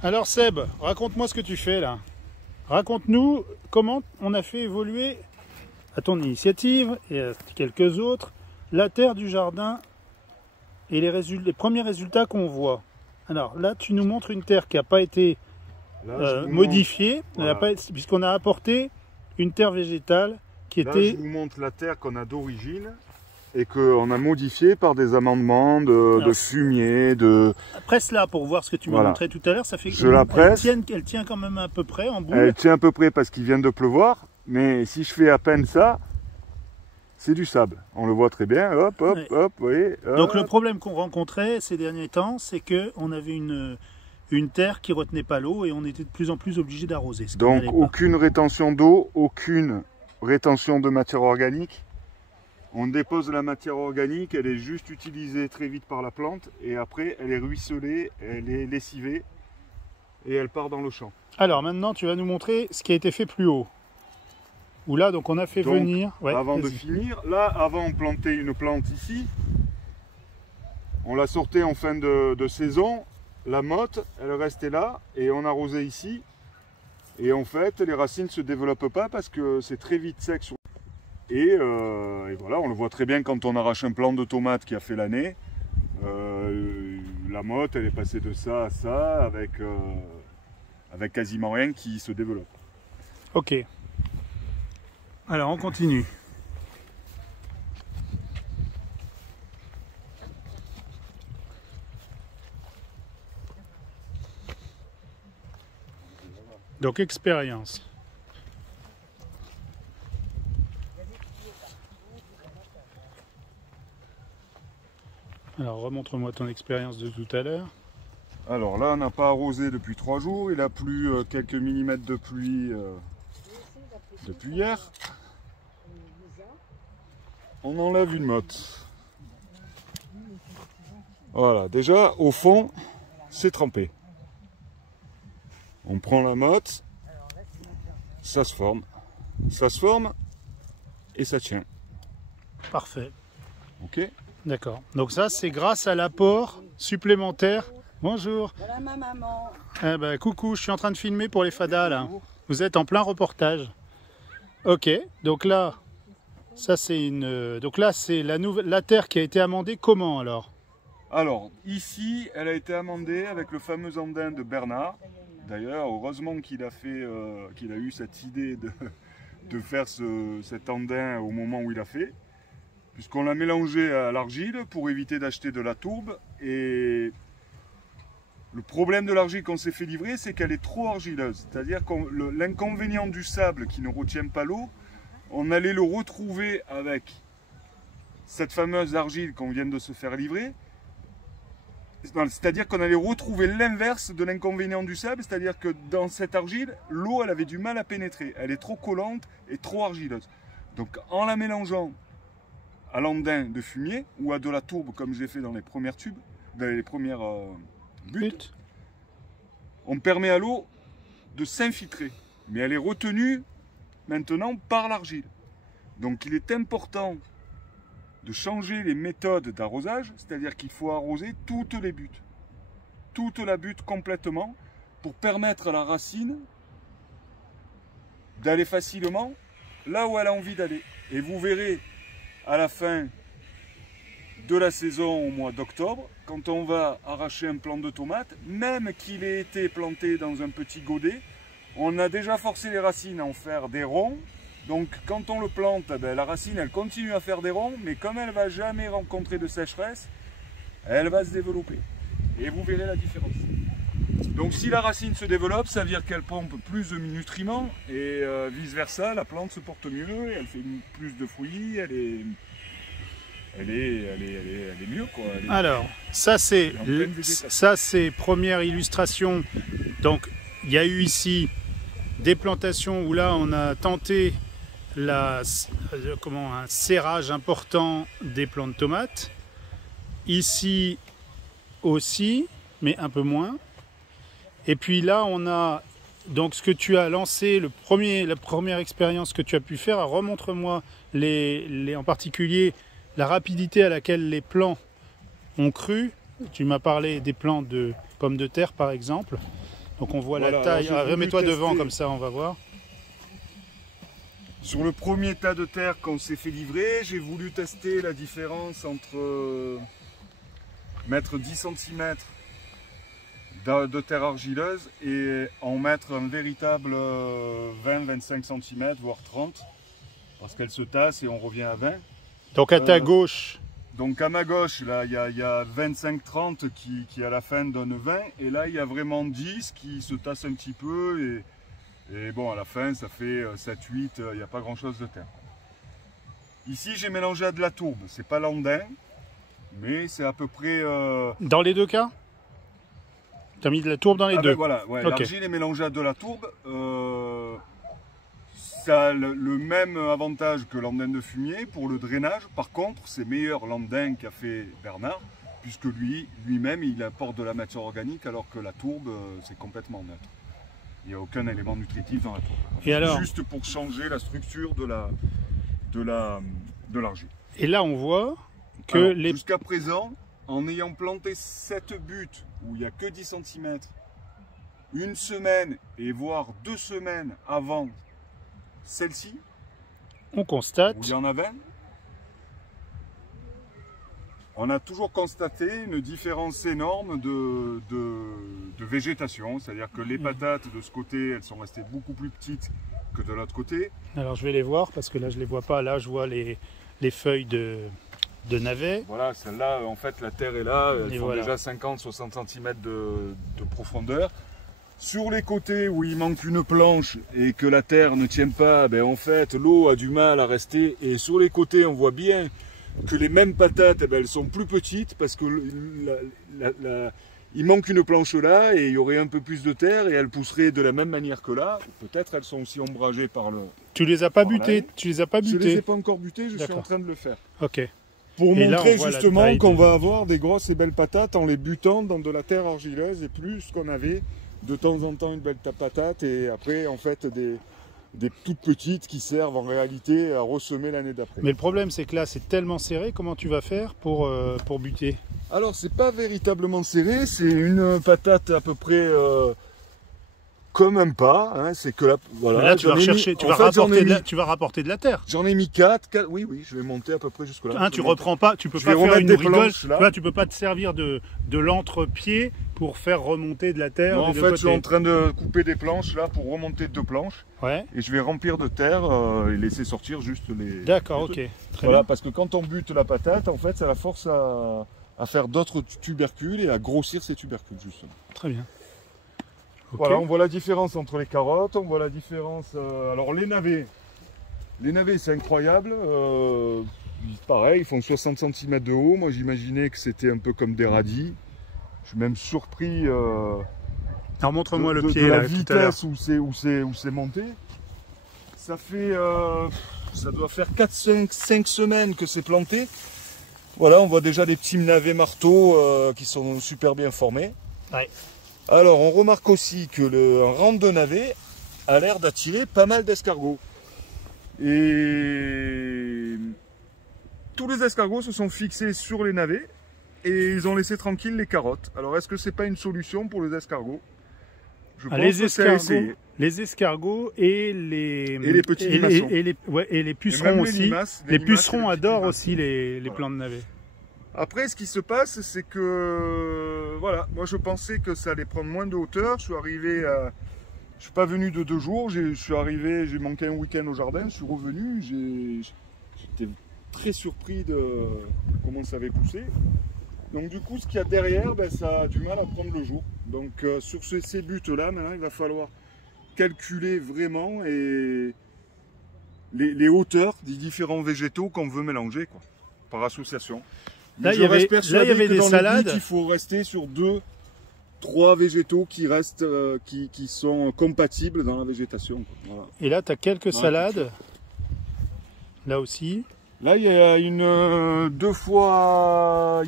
Alors Seb, raconte-moi ce que tu fais là. Raconte-nous comment on a fait évoluer, à ton initiative et à quelques autres, la terre du jardin et les premiers résultats qu'on voit. Alors là, tu nous montres une terre qui n'a pas été modifiée, voilà. Puisqu'on a apporté une terre végétale qui là, était... je vous montre la terre qu'on a d'origine et qu'on a modifiée par des amendements de fumier, de... Presse-la pour voir ce que tu m'as montré tout à l'heure. Ça fait je la presse. Elle tient quand même à peu près en boule. Elle tient à peu près parce qu'il vient de pleuvoir, mais si je fais à peine ça, c'est du sable. On le voit très bien, hop, hop, ouais. Hop, vous voyez. Hop. Donc le problème qu'on rencontrait ces derniers temps, c'est qu'on avait une terre qui retenait pas l'eau et on était de plus en plus obligé d'arroser. Donc aucune rétention d'eau, aucune rétention de matière organique. On dépose la matière organique, elle est juste utilisée très vite par la plante et après elle est ruisselée, elle est lessivée et elle part dans le champ. Alors maintenant tu vas nous montrer ce qui a été fait plus haut. Où là donc on a fait venir... Ouais, avant de finir, là avant on plantait une plante ici, on la sortait en fin de saison, la motte elle restait là et on arrosait ici. Et en fait les racines ne se développent pas parce que c'est très vite sec sur... Et voilà, on le voit très bien quand on arrache un plant de tomate qui a fait l'année. La motte, elle est passée de ça à ça avec quasiment rien qui se développe. Ok. Alors, on continue. Donc, expérience. Alors, remontre-moi ton expérience de tout à l'heure. Alors là, on n'a pas arrosé depuis 3 jours. Il a plu quelques millimètres de pluie depuis hier. On enlève une motte. Voilà, déjà, au fond, c'est trempé. On prend la motte, ça se forme et ça tient. Parfait. Ok. D'accord. Donc ça, c'est grâce à l'apport supplémentaire. Bonjour. Voilà ma maman. Eh ben, coucou, je suis en train de filmer pour les fadas là. Vous êtes en plein reportage. Ok. Donc là, ça c'est une. Donc là, c'est la terre qui a été amendée. Comment alors? Alors ici, elle a été amendée avec le fameux andin de Bernard. D'ailleurs, heureusement qu'il a eu cette idée de faire cet andin au moment où il a fait. Puisqu'on l'a mélangé à l'argile pour éviter d'acheter de la tourbe. Et le problème de l'argile qu'on s'est fait livrer, c'est qu'elle est trop argileuse. C'est-à-dire que l'inconvénient du sable qui ne retient pas l'eau, on allait le retrouver avec cette fameuse argile qu'on vient de se faire livrer. C'est-à-dire qu'on allait retrouver l'inverse de l'inconvénient du sable, c'est-à-dire que dans cette argile, l'eau elle avait du mal à pénétrer. Elle est trop collante et trop argileuse. Donc en la mélangeant à l'andin de fumier ou à de la tourbe comme j'ai fait dans les premières tubes, dans les premières buttes, on permet à l'eau de s'infiltrer. Mais elle est retenue maintenant par l'argile. Donc il est important de changer les méthodes d'arrosage, c'est-à-dire qu'il faut arroser toutes les buttes. Toute la butte complètement pour permettre à la racine d'aller facilement là où elle a envie d'aller. Et vous verrez à la fin de la saison au mois d'octobre, quand on va arracher un plant de tomate, même qu'il ait été planté dans un petit godet, on a déjà forcé les racines à en faire des ronds. Donc quand on le plante, ben, la racine elle continue à faire des ronds, mais comme elle ne va jamais rencontrer de sécheresse, elle va se développer. Et vous verrez la différence. Donc si la racine se développe, ça veut dire qu'elle pompe plus de nutriments et vice versa, la plante se porte mieux, elle fait plus de fruits, elle est mieux quoi. Alors, ça c'est première illustration. Donc il y a eu ici des plantations où là on a tenté un serrage important des plants de tomates. Ici aussi, mais un peu moins. Et puis là, on a donc ce que tu as lancé, la première expérience que tu as pu faire. Remontre-moi en particulier la rapidité à laquelle les plants ont cru. Tu m'as parlé des plants de pommes de terre par exemple. Donc on voit Voilà, la taille. alors, j'ai Remets-toi voulu devant tester. comme ça, on va voir. Sur le premier tas de terre qu'on s'est fait livrer, j'ai voulu tester la différence entre mettre 10 cm de terre argileuse et en mettre un véritable 20-25 cm, voire 30, parce qu'elle se tasse et on revient à 20. Donc à ta gauche, Donc à ma gauche, là, il y a 25-30 qui à la fin donne 20, et là il y a vraiment 10 qui se tassent un petit peu, et bon, à la fin ça fait 7-8, il n'y a pas grand chose de terre. Ici j'ai mélangé à de la tourbe, c'est pas l'andin, mais c'est à peu près... dans les deux cas, tu as mis de la tourbe dans les deux. Ben voilà, ouais, Ok. l'argile est mélangée à de la tourbe. Ça a le même avantage que l'andin de fumier pour le drainage. Par contre, c'est meilleur l'andin qu'a fait Bernard, puisque lui-même il apporte de la matière organique, alors que la tourbe c'est complètement neutre. Il n'y a aucun élément nutritif dans la tourbe. Et alors, Juste pour changer la structure de l'argile. et là on voit que Alors, les... jusqu'à présent, en ayant planté cette butte où il n'y a que 10 cm, une semaine et voire 2 semaines avant celle-ci, on où constate, il y en a 20, on a toujours constaté une différence énorme de végétation. C'est-à-dire que les patates de ce côté, elles sont restées beaucoup plus petites que de l'autre côté. alors je vais les voir parce que là je les vois pas, là je vois les feuilles de navet. Voilà, celle-là, en fait, la terre est là, elles Et font voilà. déjà 50-60 cm de profondeur. Sur les côtés où il manque une planche et que la terre ne tient pas, ben en fait, l'eau a du mal à rester. Et sur les côtés, on voit bien que les mêmes patates, ben, elles sont plus petites parce que il manque une planche là et il y aurait un peu plus de terre et elles pousseraient de la même manière que là. Peut-être elles sont aussi ombragées par le... Tu les as pas Voilà. butés, tu les as pas Je ne les ai butés. pas encore butés, je suis D'accord. en train de le faire. Ok. Pour Et là, on montrer voit la justement taille qu'on de- va avoir des grosses et belles patates en les butant dans de la terre argileuse et plus qu'on avait de temps en temps une belle patate et après en fait des toutes petites qui servent en réalité à ressemer l'année d'après. Mais le problème c'est que là c'est tellement serré, comment tu vas faire pour buter? Alors c'est pas véritablement serré, c'est une patate à peu près comme un pas, hein, c'est que là, voilà. Mais là tu vas j'en ai mis- rechercher, tu en vas fait, rapporter tu vas rapporter de la terre. J'en ai mis 4, oui, je vais monter à peu près jusque là. Hein, tu reprends pas, tu peux Je pas vais faire remettre une des rigole, planches, là. tu vois, tu peux pas te servir de l'entre-pied pour faire remonter de la terre Non, en des fait, deux je suis en côtés. train de couper des planches là pour remonter 2 planches. Ouais, Et je vais remplir de terre et laisser sortir juste les... d'accord, les ok, trucs. très Voilà, bien. parce que quand on bute la patate, en fait, ça la force à faire d'autres tubercules et à grossir ces tubercules, justement. Très bien. Ok. Voilà, on voit la différence entre les carottes, on voit la différence... alors, les navets, c'est incroyable. Pareil, ils font 60 cm de haut. Moi, j'imaginais que c'était un peu comme des radis. Je suis même surpris... Alors montre-moi le de pied la là tout à l'heure. vitesse où c'est monté. Ça fait, ça doit faire 4-5 semaines que c'est planté. Voilà, on voit déjà des petits navets marteaux qui sont super bien formés. Ouais. Alors, on remarque aussi que un rang de navet a l'air d'attirer pas mal d'escargots. Et tous les escargots se sont fixés sur les navets et ils ont laissé tranquilles les carottes. Alors, est-ce que c'est pas une solution pour les escargots? Je pense que c'est à essayer. Les escargots et les petits limaçons. Et les Et pucerons même aussi. les limaces Les et pucerons les petits adorent limaces. aussi les Voilà. plants de navets. Après, ce qui se passe, c'est que, voilà, moi je pensais que ça allait prendre moins de hauteur. Je suis arrivé à... Je suis pas venu de 2 jours, je suis arrivé, j'ai manqué un week-end au jardin, je suis revenu, j'étais très surpris de comment ça avait poussé. Donc du coup, ce qu'il y a derrière, ben, ça a du mal à prendre le jour. Donc sur ces buttes-là, maintenant, il va falloir calculer vraiment et les hauteurs des différents végétaux qu'on veut mélanger, quoi, par association. Là, Mais il y avait- reste persuadé là, il y avait que des dans les salades. buttes, il faut rester sur 2-3 végétaux qui restent, qui sont compatibles dans la végétation, quoi. Voilà. Et là, tu as quelques Ouais, salades. Là aussi. Là, il y a il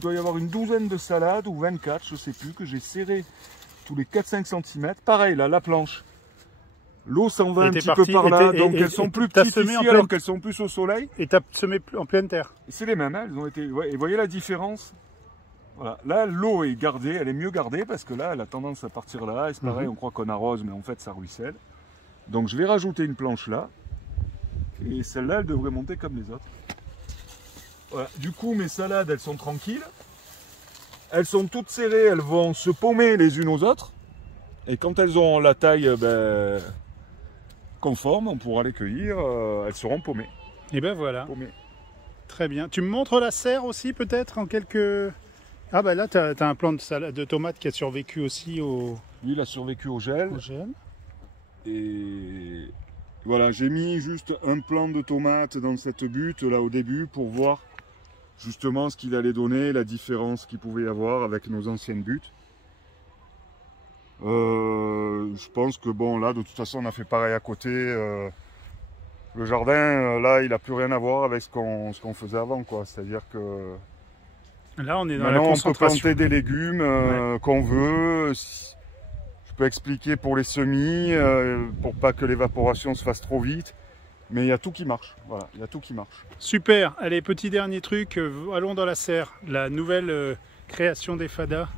doit y avoir une douzaine de salades, ou 24, je sais plus, que j'ai serré tous les 4-5 cm. Pareil, là, la planche. L'eau s'en va Et un t'es petit parti, peu par et là, t'es- donc et- elles sont et plus t'as petites semé ici en pleine- alors qu'elles sont plus au soleil. Et tu as semé en pleine terre. Et c'est les mêmes, hein, elles ont été... Ouais, et voyez la différence? Voilà. Là, l'eau est gardée, elle est mieux gardée parce que là, elle a tendance à partir là. Et c'est pareil, on croit qu'on arrose, mais en fait, ça ruisselle. Donc, je vais rajouter une planche là. Et celle-là, elle devrait monter comme les autres. Voilà. Du coup, mes salades, elles sont tranquilles. Elles sont toutes serrées, elles vont se paumer les unes aux autres. Et quand elles auront la taille conforme, on pourra les cueillir. Elles seront paumées. Et ben voilà. Paumées. Très bien. Tu me montres la serre aussi peut-être en quelques... Ah bah là tu as un plant de salade de tomates qui a survécu aussi au... Lui, il a survécu au gel. au gel. Et voilà, j'ai mis juste un plant de tomates dans cette butte là au début pour voir justement ce qu'il allait donner, la différence qu'il pouvait y avoir avec nos anciennes buttes. Je pense que bon là de toute façon on a fait pareil à côté. Le jardin là il n'a plus rien à voir avec ce qu'on faisait avant quoi. C'est-à-dire que Là on est dans maintenant la on peut concentration. planter des légumes qu'on veut. Je peux expliquer pour les semis, pour pas que l'évaporation se fasse trop vite. Mais il y a tout qui marche. Voilà, il y a tout qui marche. Super. Allez, petit dernier truc, allons dans la serre. La nouvelle création des fadas.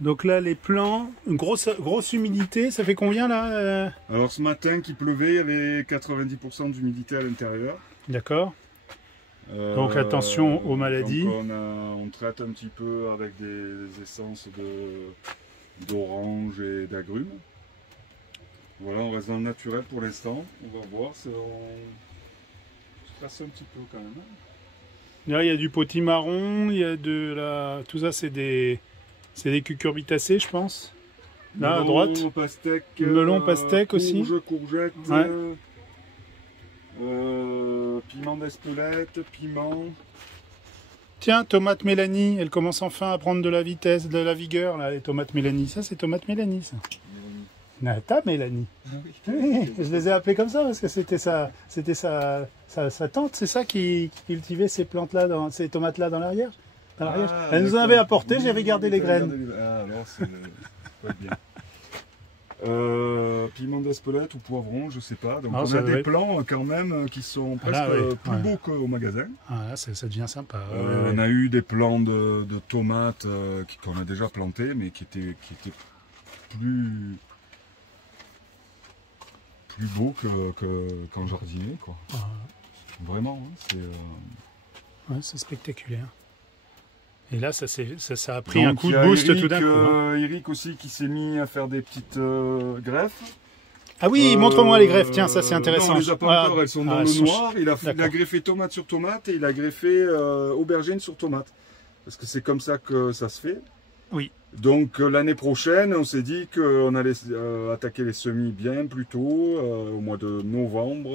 Donc là, les plants, une grosse humidité, ça fait combien là Alors ce matin qu'il pleuvait, il y avait 90% d'humidité à l'intérieur. D'accord. Donc attention aux maladies. Donc on traite un petit peu avec des essences d'orange et d'agrumes. Voilà, on reste dans le naturel pour l'instant. On va voir, on se passe un petit peu quand même. Là, il y a du potimarron, il y a de la... Tout ça, c'est des cucurbitacées, je pense. Là, à droite. Pastèque, melon, pastèque aussi. Courgette, ouais. Piment d'Espelette, piment. Tiens, tomate Mélanie, elle commence enfin à prendre de la vitesse, de la vigueur, là, les tomates Mélanie. Ça, c'est tomate Mélanie, ça. Ta Mélanie. Oui, je les ai appelées comme ça parce que c'était sa tante, c'est ça qui cultivait ces plantes-là, ces tomates-là dans l'arrière. Elle nous en avait apporté, j'avais gardé les graines. Alors, c'est bien. Piment d'Espelette ou poivron, je sais pas. Donc on a des plants quand même qui sont presque plus beaux qu'au magasin. Ah, là, ça devient sympa. On a eu des plants de tomates qu'on a déjà plantés, mais qui étaient plus beaux qu'en jardinier, quoi. Vraiment, hein, c'est spectaculaire. Et là, ça a pris un coup de boost tout d'un coup. Eric aussi qui s'est mis à faire des petites greffes. Ah oui, montre-moi les greffes, tiens, ça c'est intéressant. Non, on les a pas encore, elles sont dans le noir. Il a greffé tomate sur tomate et il a greffé aubergine sur tomate. Parce que c'est comme ça que ça se fait. Oui. Donc l'année prochaine, on s'est dit qu'on allait attaquer les semis bien plus tôt, au mois de novembre.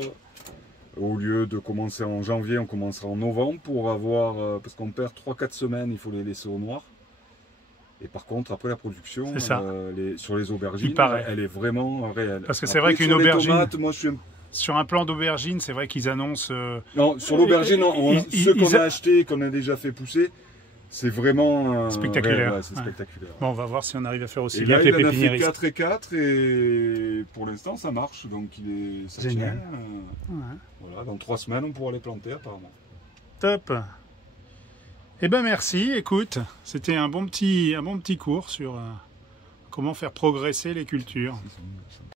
Au lieu de commencer en janvier, on commencera en novembre pour avoir, parce qu'on perd 3-4 semaines, il faut les laisser au noir. Et par contre, après la production, sur les aubergines, elle est vraiment réelle. Parce que c'est vrai qu'une aubergine, tomates, moi, sur un plan d'aubergine, c'est vrai qu'ils annoncent... Non, sur l'aubergine, ceux qu'on a achetés, qu'on a déjà fait pousser, c'est vraiment spectaculaire. Ouais, c'est spectaculaire. Bon, on va voir si on arrive à faire aussi et bien là, que les il en a pépiniéristes. fait 4 et 4 et pour l'instant ça marche, donc ça génial. Tient, voilà, dans 3 semaines on pourra les planter apparemment. Top. Eh ben merci, écoute, c'était un bon petit cours sur comment faire progresser les cultures.